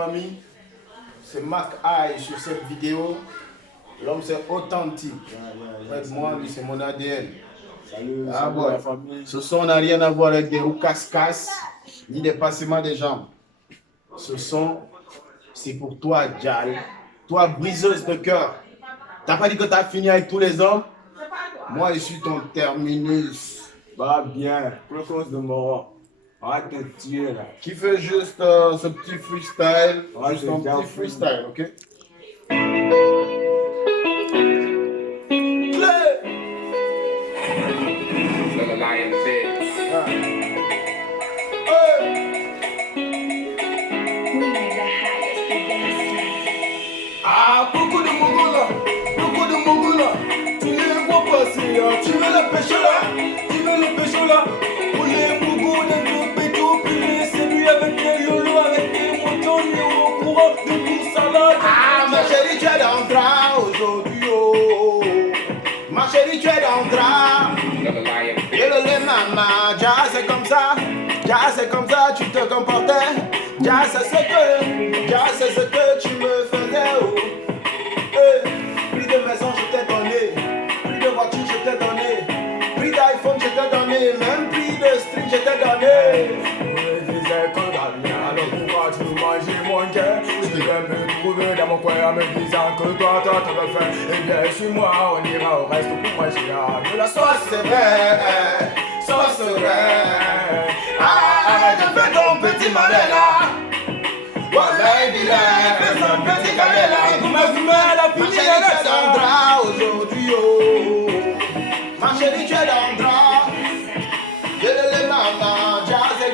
Famille, c'est Mac Eye sur cette vidéo. L'homme c'est authentique. Moi, lui c'est mon ADN. Salut, La famille. Ce son n'a rien à voir avec des roues casse-casse, ni des passements des jambes. Ce son, c'est pour toi, Djal. Toi, briseuse de cœur. T'as pas dit que t'as fini avec tous les hommes? Moi, je suis ton terminus. Bah bien, préférence de mort. Arrête de tuer là. Qui fait juste ce petit freestyle. Ouais, juste un petit freestyle, ok? Ah, beaucoup de Mongols là, tu les vois passer là, tu veux le pécho là, pour les Mongols de béton, puis c'est lui avec des lolos, avec des moutons, il est au courant de tout ça là. Ah, ma chérie, tu es dans le drap aujourd'hui, oh, ma chérie, tu es dans le drap, le maman, ja, c'est comme ça, tu te comportais, ja, c'est ce que tu me faisais, oh. Prix de maison, je t'ai donné. Prix de voiture, je t'ai donné. Prix d'iPhone, je t'ai donné. Même prix de string, je t'ai donné. Je me disais que Damien, alors pourquoi tu manges mon cœur? Je devais me trouver dans mon coin en me disant que toi, t'avais faim. Eh bien, suis-moi, on ira au reste pour moi, j'ai de la sauce. C'est vrai, arrête de faire ton petit malin là. Voilà, il a fait son petit calais là. Vous ma chérie, tu es dans le drap aujourd'hui, oh. Ma chérie, tu es dans le drap. Le maman, ja, c'est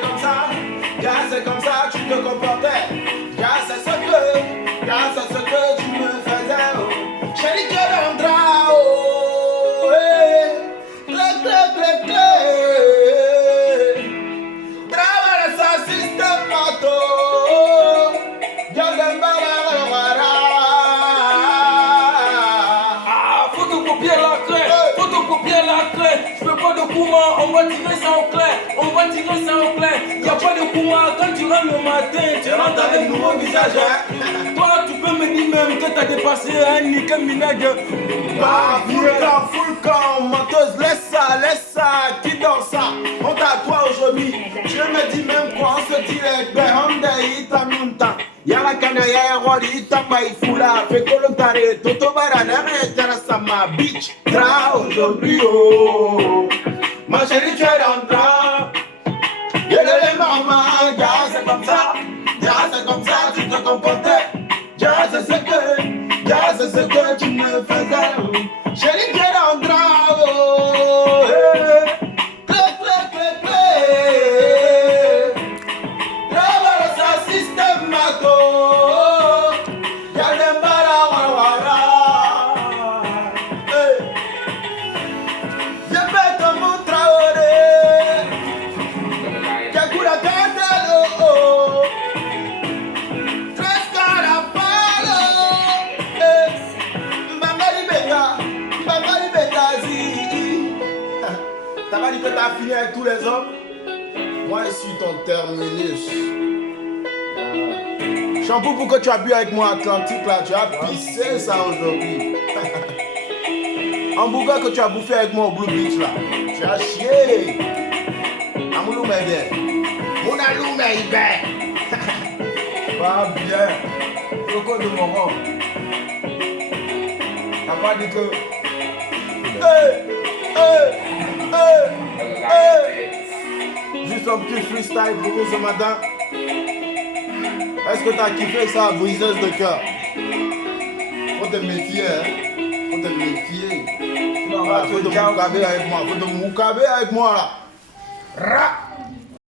comme ça, tu te comportais. Ja, c'est ce que tu me faisais, oh. Chérie, tu es dans le drap, oh. Hey. Clé. Travaille ça, système mato. Photocopier la clé, je fais pas de courant, on va tirer ça au clair, y'a pas de courant, quand tu rentres le matin, tu rentres avec nouveau visage. Toi tu peux me dire même que t'as dépassé un Nicki Minaj. Bah, full camp, menteuse, laisse ça, qui danse ça, on t'a toi aujourd'hui, je me dis même quoi, on se dirait, on day, tamunta. Yala kana ya wari tamai fula fe kolotare toto barana reterasa ma bitch tra aujourd'hui oh ma chérie tu es dans le drap yelele maman ja c'est comme ça tu te comportais ja c'est ce que tu me faisais oh. Chérie tu es dans le drap oh hey. T'as pas dit que t'as fini avec tous les hommes? Moi, je suis ton terminus. Shampoo, pourquoi tu as bu avec moi Atlantique là? Tu as pissé ça aujourd'hui. Hamburger que tu as bouffé avec moi au Blue Beach là. Tu as chié. Amoulou m'aide. Mon alou m'aide. Bah bien, Coco de Moron. T'as pas dit que... Juste un petit freestyle pour vous ce matin. Est-ce que t'as kiffé ça, briseuse de cœur? Faut te méfier, hein. Faut te méfier. Faut te moukaber avec moi. Faut te moukaber avec moi là.